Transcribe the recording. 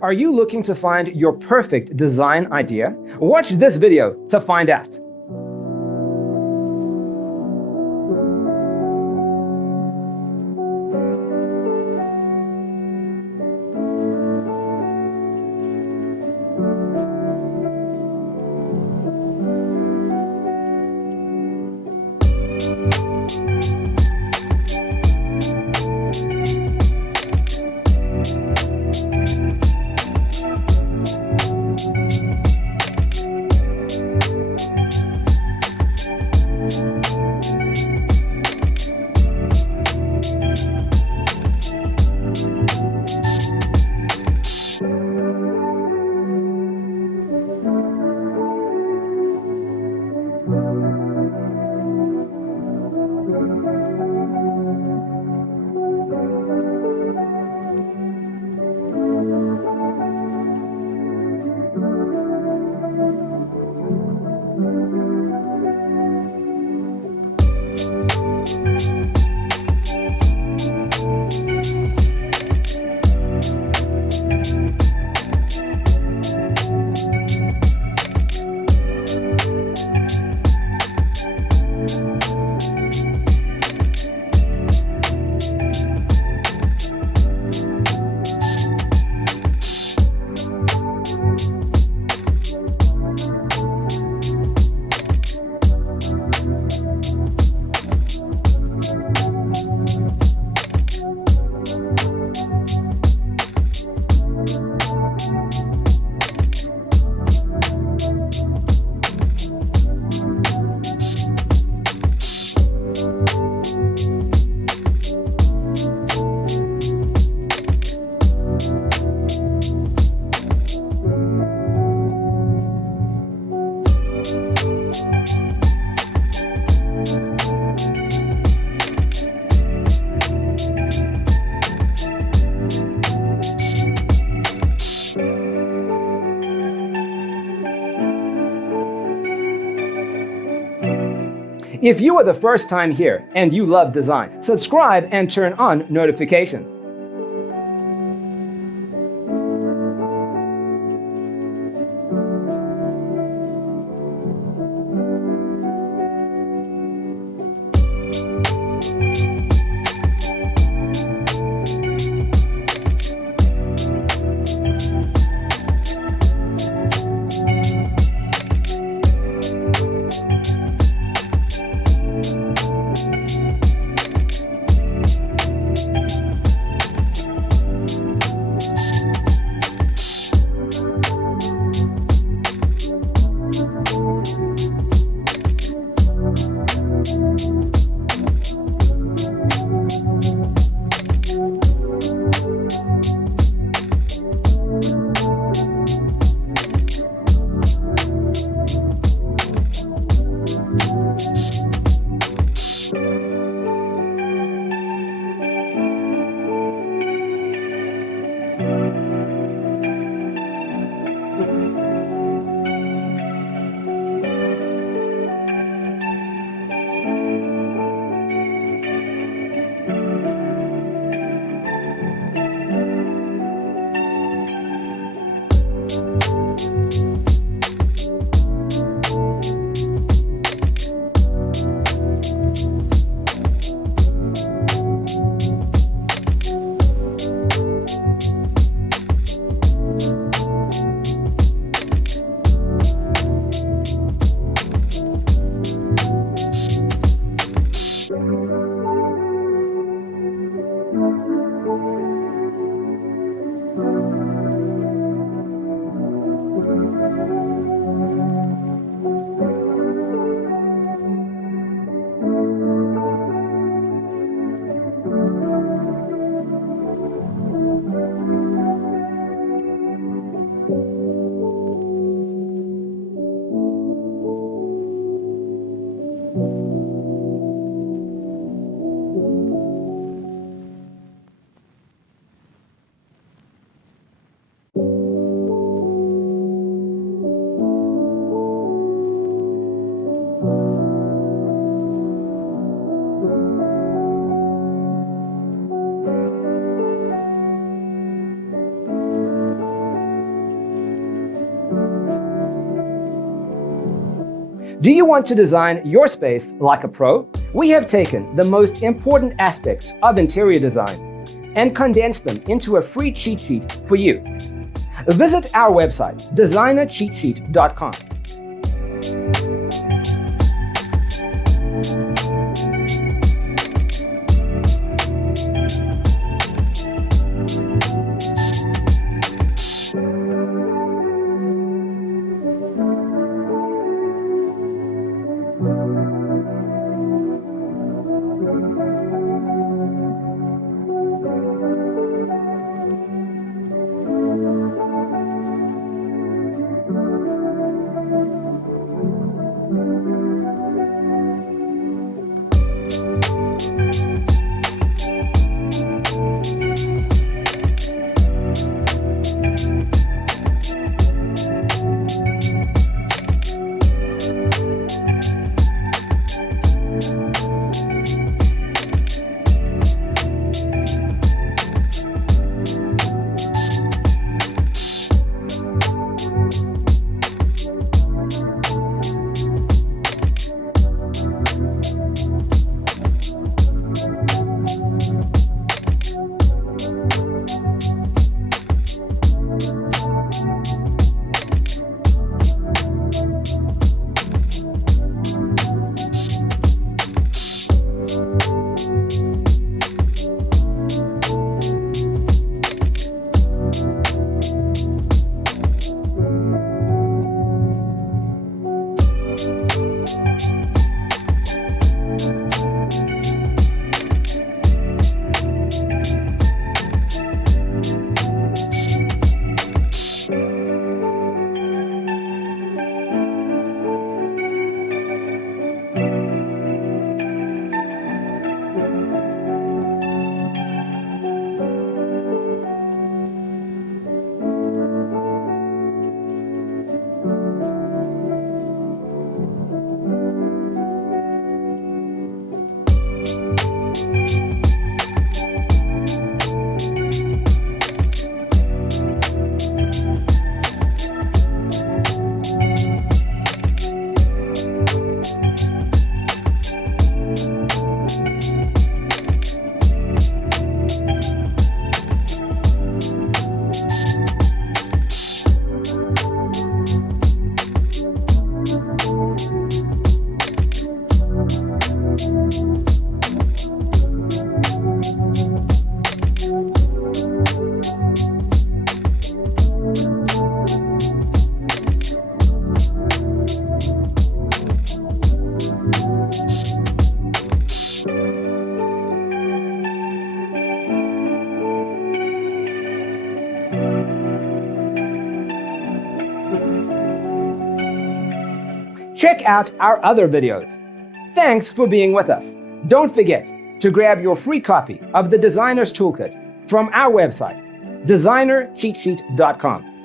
Are you looking to find your perfect design idea? Watch this video to find out. If you are the first time here and you love design, subscribe and turn on notifications. Do you want to design your space like a pro? We have taken the most important aspects of interior design and condensed them into a free cheat sheet for you. Visit our website, designercheatsheet.com. Check out our other videos. Thanks for being with us. Don't forget to grab your free copy of the Designer's Toolkit from our website, designercheatsheet.com.